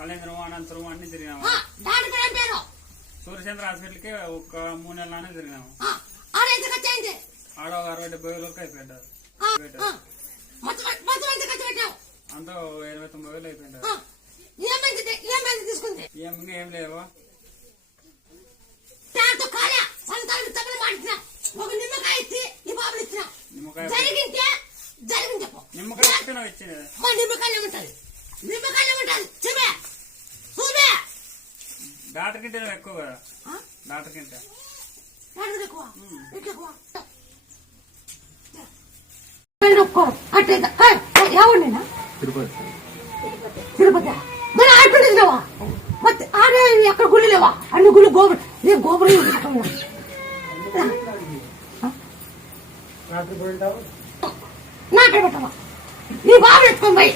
కళేంద్రం అనంతరం అన్ని తిరిగినాము. సూర్యచంద్ర హాస్పిటల్ కి ఒక 3 నెలలనే తిరిగినాము. ఆడ 60-70 వరకు అయిపోయింటారు. అంతా 80-90 అయిపోయింటారు. ఏం లేవా నిమ్మకాయ ఇచ్చింది. డాక్టర్ కంటే ఎక్కువ కదా. డాక్టర్ కంటే తిరుపతి మరి ఆడుకుంటున్నావా? ఆడే ఎక్కడ గుళ్ళు లేవా? అన్ని గుళ్ళు గోపురం నాకే పెట్టవా? నీ బాబు ఎత్తుకొని పోయి